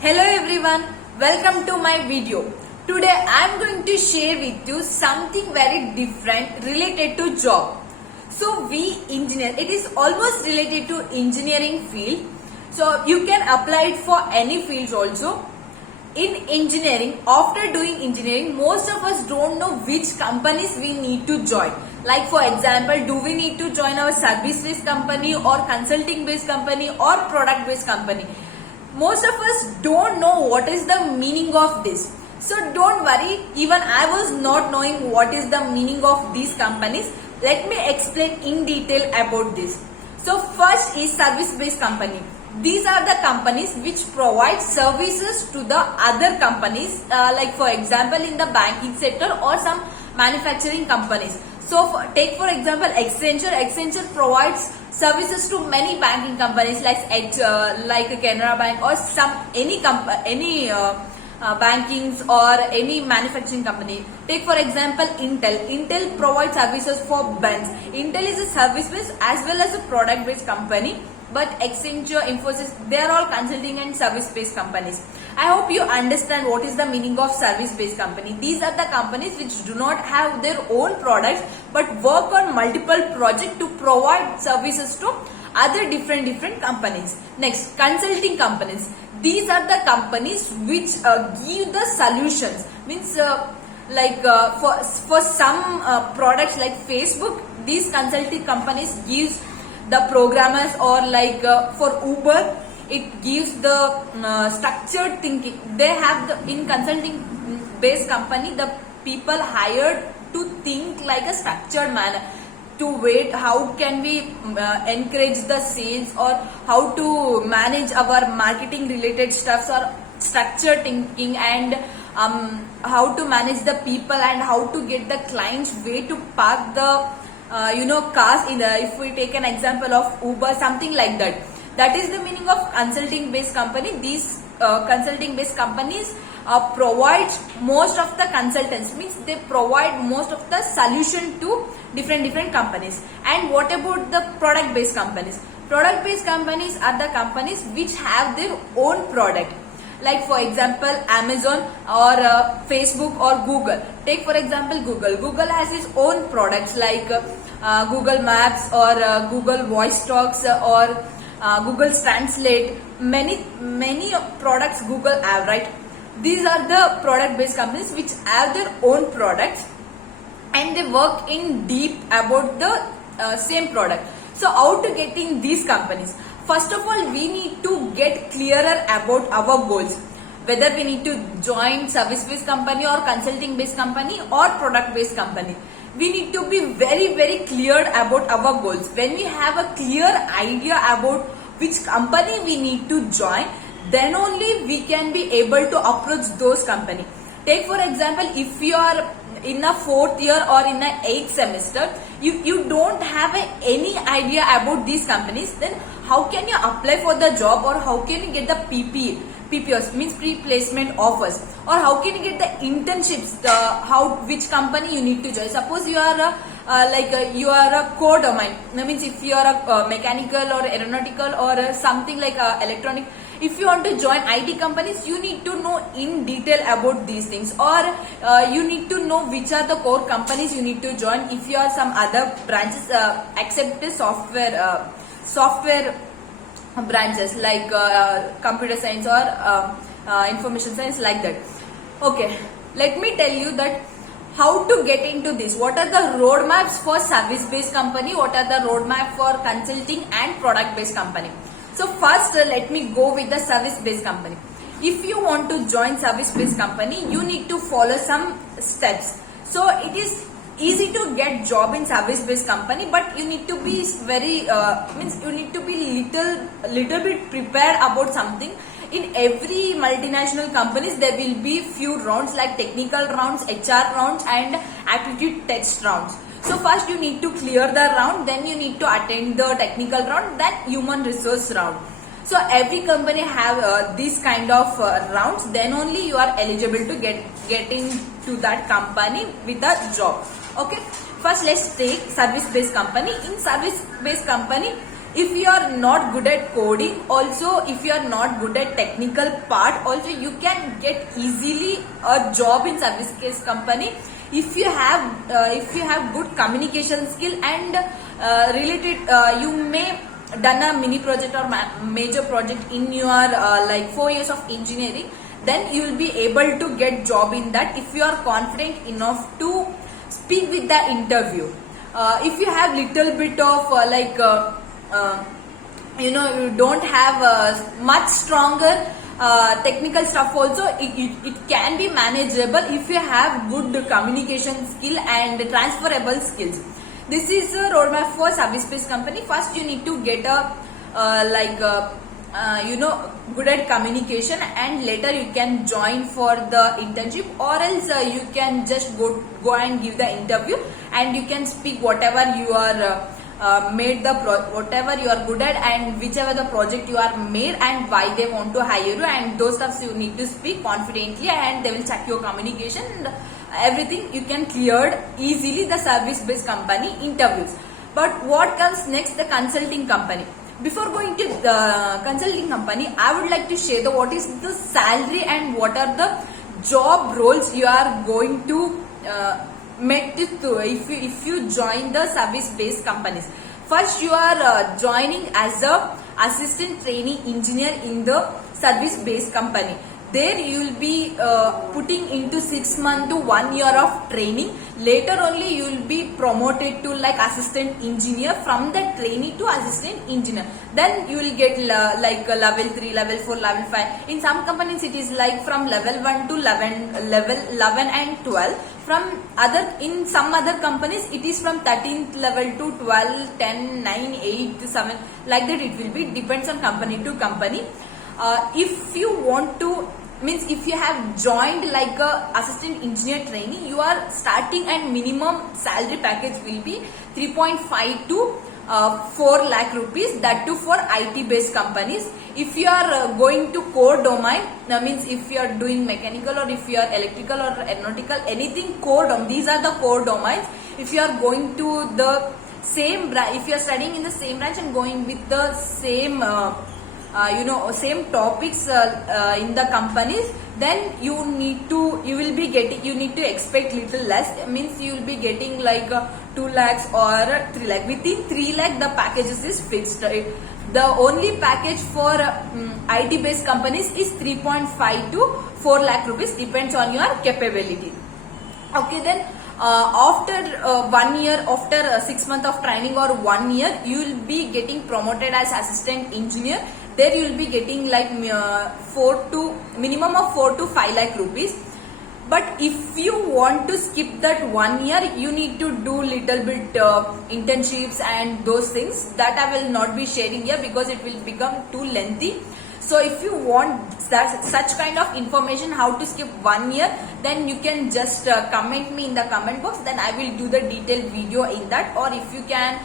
Hello everyone, welcome to my video. Today I am going to share with you something very different related to job. So we engineer, it is almost related to engineering field. So you can apply it for any fields also. In engineering, after doing engineering, most of us don't know which companies we need to join. Like for example, do we need to join our service based company or consulting based company or product based company? Most of us don't know what is the meaning of this. So don't worry, even I was not knowing what is the meaning of these companies. Let me explain in detail about this. So first is service based company. These are the companies which provide services to the other companies, like for example in the banking sector or some manufacturing companies. So take for example Accenture. Accenture provides services to many banking companies like Canara Bank or any bankings or any manufacturing company. Take for example Intel. Intel provides services for Benz. Intel is a service based as well as a product based company. But Accenture, Infosys, they are all consulting and service based companies. I hope you understand what is the meaning of service based company. These are the companies which do not have their own products but work on multiple projects to provide services to other different companies. Next, consulting companies. These are the companies which give the solutions. Means for some products like Facebook, these consulting companies gives the programmers, or for Uber, it gives the structured thinking. They have in consulting based company, the people hired to think like a structured manner, to wait how can we encourage the sales or how to manage our marketing related stuffs or structured thinking, and how to manage the people and how to get the clients way to park the cars in the, if we take an example of Uber, something like that. That is the meaning of consulting based company. These consulting based companies provide most of the consultants, means they provide most of the solution to different companies. And what about the product based companies? Product based companies are the companies which have their own product. Like for example Amazon or Facebook or Google. Take for example Google. Google has its own products like Google Maps or Google Voice Talks or Google Translate. Many products Google have, right? These are the product based companies which have their own products and they work in deep about the same product. So how to get in these companies? First of all, we need to get clearer about our goals. Whether we need to join service based company or consulting based company or product based company. We need to be very clear about our goals. When we have a clear idea about which company we need to join, then only we can be able to approach those company. Take for example, if you are in a 4th year or in a 8th semester, you don't have any idea about these companies, then how can you apply for the job, or how can you get the PPOs, means pre-placement offers, or how can you get the internships, which company you need to join? Suppose you are you are a core domain, that means if you are a mechanical or aeronautical or something like electronic, if you want to join IT companies, you need to know in detail about these things, or you need to know which are the core companies you need to join. If you are some other branches, except the software branches like computer science or information science, like that. Okay, let me tell you that how to get into this. What are the roadmaps for service based company? What are the roadmap for consulting and product based company? So first, let me go with the service based company. If you want to join service based company, you need to follow some steps. So it is easy to get job in service based company, but you need to be you need to be little bit prepared about something. In every multinational companies, there will be few rounds like technical rounds, HR rounds and aptitude test rounds. So first you need to clear the round, then you need to attend the technical round, then human resource round. So every company have these kind of rounds, then only you are eligible to get into that company with a job. Okay, first let's take service based company. In service based company, if you are not good at coding, also if you are not good at technical part, also you can get easily a job in service based company if you have good communication skill and related you may done a mini project or major project in your like 4 years of engineering, then you will be able to get job in that if you are confident enough to speak with the interview. If you have little bit of you don't have much stronger technical stuff also, it can be manageable if you have good communication skill and transferable skills. This is a roadmap for service based company. First you need to get a good at communication, and later you can join for the internship, or else you can just go and give the interview and you can speak whatever you are whatever you are good at and whichever the project you are made and why they want to hire you, and those stuffs you need to speak confidently and they will check your communication and everything. You can clear easily the service based company interviews. But what comes next? The consulting company. Before going to the consulting company, I would like to share what is the salary and what are the job roles you are going to met to if you join the service based companies. First, you are joining as a assistant trainee engineer in the service based company. There you will be putting into 6 months to 1 year of training. Later only you will be promoted to like assistant engineer, from the trainee to assistant engineer. Then you will get like level 3, level 4, level 5. In some companies it is like from level 1 to level 11 and 12. In some other companies it is from 13th level to 12, 10, 9, 8, 7. Like that it will be, depends on company to company. If you want to, means if you have joined like a assistant engineer trainee, you are starting and minimum salary package will be 3.5 to 4 lakh rupees, that too for IT based companies. If you are going to core domain, means if you are doing mechanical or if you are electrical or aeronautical, anything core domain, these are the core domains. If you are going to the same branch, if you are studying in the same branch and going with the same same topics in the companies, then you need to expect little less. Means you will be getting like 2 lakhs or 3 lakh. Within 3 lakh the packages is fixed. The only package for IT based companies is 3.5 to 4 lakh rupees, depends on your capability. Okay, then after 1 year, after 6 months of training or 1 year, you will be getting promoted as assistant engineer. There you will be getting like minimum of 4 to 5 lakh rupees. But if you want to skip that 1 year, you need to do little bit internships and those things that I will not be sharing here because it will become too lengthy. So if you want such kind of information how to skip 1 year, then you can just comment me in the comment box, then I will do the detailed video in that. Or if you can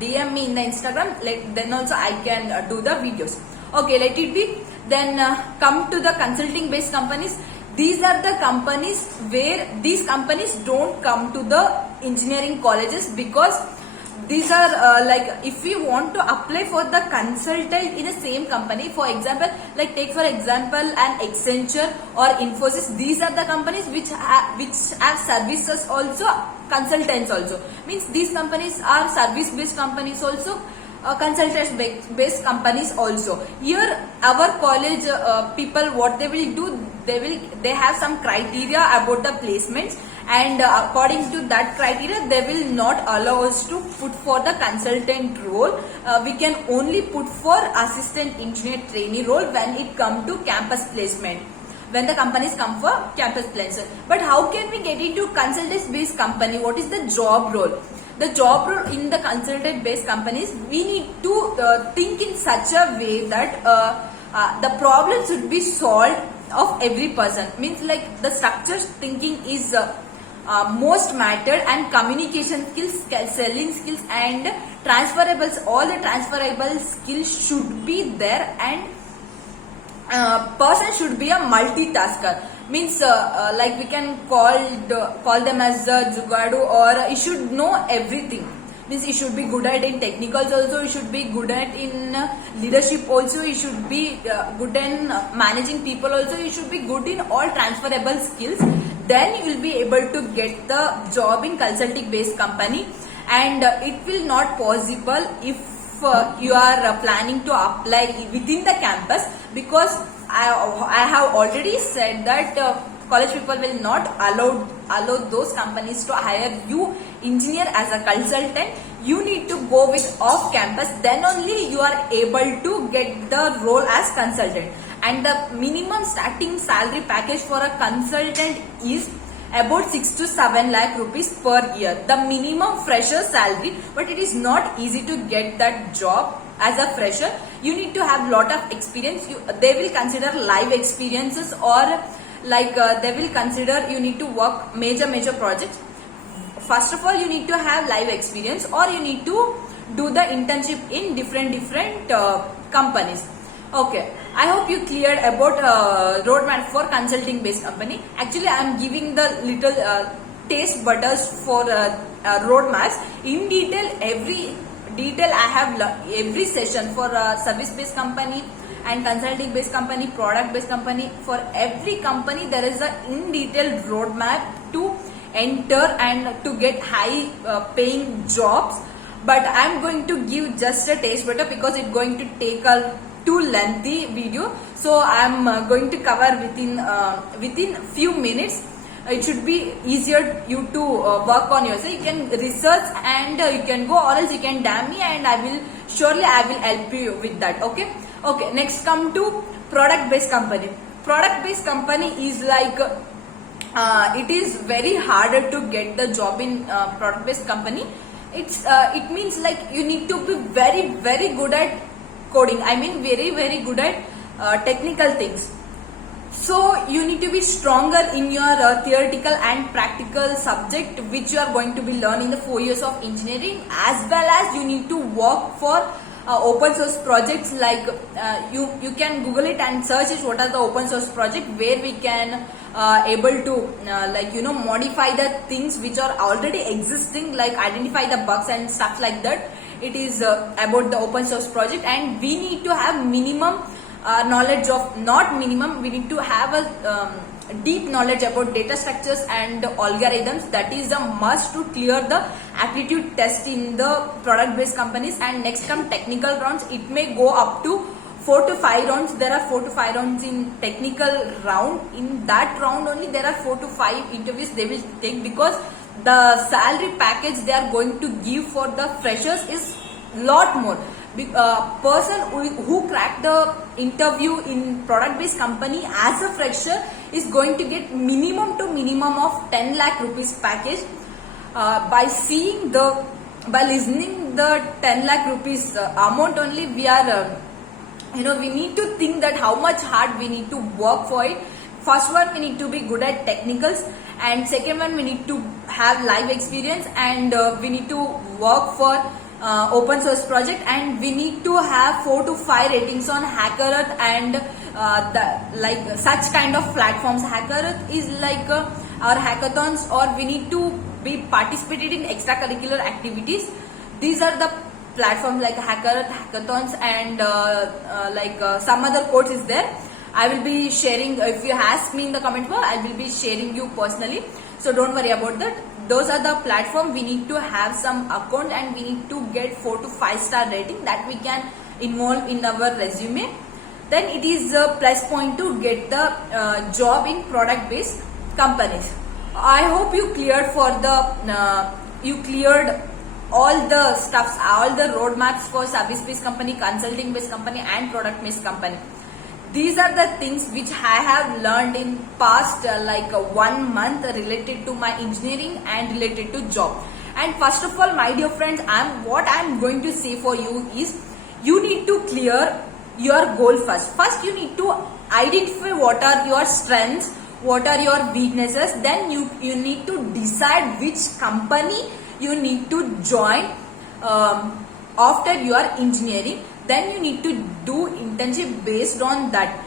DM me in the Instagram, then also I can do the videos. Okay, let it be. Then come to the consulting based companies. These are the companies where these companies don't come to the engineering colleges, because these are like if we want to apply for the consultant in the same company, for example, like take for example an Accenture or Infosys. These are the companies which have services also, consultants also. Means these companies are service based companies also, consultants based companies also. Here our college people, what they will do, they have some criteria about the placements, and according to that criteria they will not allow us to put for the consultant role. We can only put for assistant engineer trainee role when it come to campus placement, when the companies come for campus placement. But how can we get into consultant based company? What is the job role? The job role in the consultant based companies, we need to think in such a way that the problem should be solved of every person. Means like the structure thinking is most mattered, and communication skills, selling skills and transferables, all the transferable skills should be there, and person should be a multitasker. Means like we can call them as a jugadu, or he should know everything. Means you should be good at in technicals also, you should be good at in leadership also, you should be good in managing people also, you should be good in all transferable skills. Then you will be able to get the job in consulting based company. And it will not possible if you are planning to apply within the campus, because I have already said that college people will not allow those companies to hire you engineer as a consultant. You need to go with off campus, then only you are able to get the role as consultant. And the minimum starting salary package for a consultant is about 6 to 7 lakh rupees per year, the minimum fresher salary. But it is not easy to get that job as a fresher. You need to have lot of experience. They will consider live experiences, or like they will consider you need to work major projects. First of all, you need to have live experience, or you need to do the internship in different companies. Okay, I hope you cleared about roadmap for consulting based company. Actually, I am giving the little taste butters for roadmaps. In detail, every detail I have every session for service based company and consulting based company, product based company. For every company, there is a in detail roadmap to enter and to get high paying jobs. But I am going to give just a taste butter because it's going to take a too lengthy video. So I am going to cover within few minutes. It should be easier you to work on yourself. You can research and you can go, or else you can DM me, and I will help you with that. Okay. Next, come to product based company. Product based company is like it is very harder to get the job in product based company. It means like you need to be very good at coding. I mean very good at technical things. So you need to be stronger in your theoretical and practical subject which you are going to be learning the 4 years of engineering, as well as you need to work for open source projects. Like you can Google it and search it, what are the open source project where we can able to modify the things which are already existing, like identify the bugs and stuff like that. It is about the open source project, and we need to have minimum knowledge of, not minimum, we need to have a deep knowledge about data structures and algorithms. That is a must to clear the aptitude test in the product based companies. And next come technical rounds. It may go up to 4 to 5 rounds. There are 4 to 5 rounds in technical round. In that round only there are 4 to 5 interviews they will take, because the salary package they are going to give for the freshers is lot more. Person who cracked the interview in product based company as a fresher is going to get minimum of 10 lakh rupees package. By listening the 10 lakh rupees amount only, we are we need to think that how much hard we need to work for it. First one, we need to be good at technicals, and second one, we need to have live experience, and we need to work for open source project, and we need to have 4 to 5 ratings on HackerEarth and such kind of platforms. HackerEarth is like our hackathons, or we need to be participated in extracurricular activities. These are the platforms like HackerEarth, hackathons, and some other codes is there. I will be sharing. If you ask me in the comment box, I will be sharing you personally. So don't worry about that. Those are the platform. We need to have some account, and we need to get 4 to 5 star rating that we can involve in our resume. Then it is a plus point to get the job in product based companies. I hope you cleared all the stuffs, all the roadmaps for service based company, consulting based company, and product based company. These are the things which I have learned in past 1 month related to my engineering and related to job. And first of all, my dear friends, what I am going to say for you is, you need to clear your goal first. First, you need to identify what are your strengths, what are your weaknesses. Then you need to decide which company you need to join after your engineering. Then you need to do internship based on that.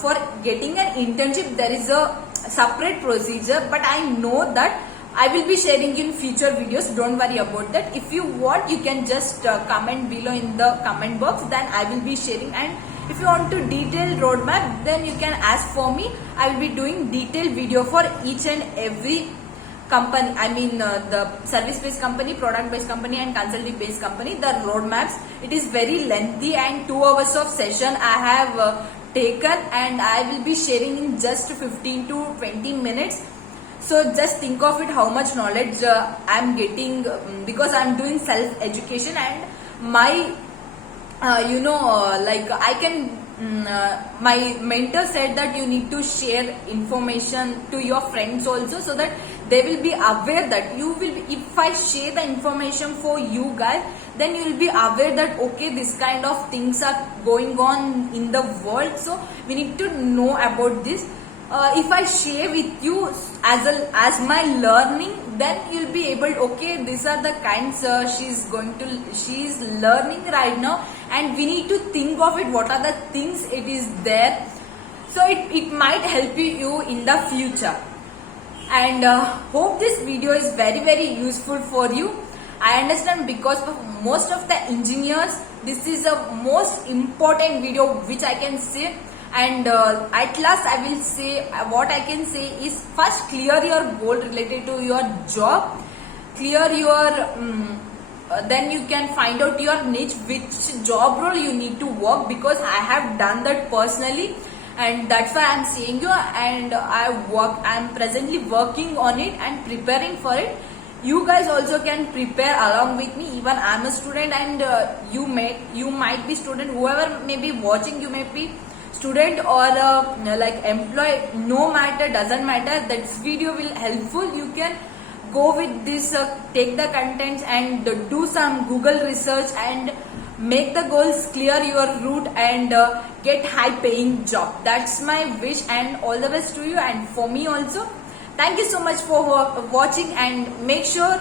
For getting an internship, there is a separate procedure, but I know that I will be sharing in future videos. Don't worry about that. If you want, you can just comment below in the comment box. Then I will be sharing. And if you want to detailed roadmap, then you can ask for me. I will be doing detailed video for each and every company. I mean the service based company, product based company, and consulting based company. The roadmaps. It is very lengthy and 2 hours of session I have taken, and I will be sharing in just 15 to 20 minutes. So just think of it how much knowledge I'm getting because I'm doing self education, and my like I can my mentor said that you need to share information to your friends also, so that they will be aware that you will be, if I share the information for you guys, then you will be aware that okay, this kind of things are going on in the world, so we need to know about this. If I share with you as my learning, then you'll be able, okay, these are the kinds she's learning right now, and we need to think of it, what are the things it is there, so it might help you in the future. And hope this video is very very useful for you. I understand because of most of the engineers, this is a most important video which I can say. And at last I will say, what I can say is, first clear your goal related to your job, clear your then you can find out your niche, which job role you need to work, because I have done that personally, and that's why I'm saying you. And I'm presently working on it and preparing for it. You guys also can prepare along with me. Even I'm a student, and you might be student, whoever may be watching, you may be student or like employee, no matter, doesn't matter, that video will helpful. You can go with this, take the contents and do some Google research and make the goals, clear your route, and get high paying job. That's my wish, and all the best to you and for me also. Thank you so much for watching, and make sure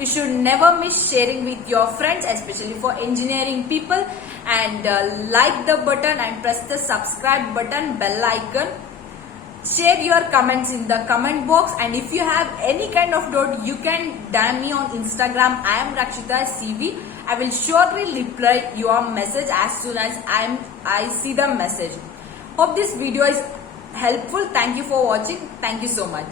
you should never miss sharing with your friends, especially for engineering people, and like the button and press the subscribe button, bell icon. Share your comments in the comment box, and if you have any kind of doubt, you can DM me on Instagram. I am Rakshita CV. I will surely reply your message as soon as I see the message. Hope this video is helpful. Thank you for watching. Thank you so much.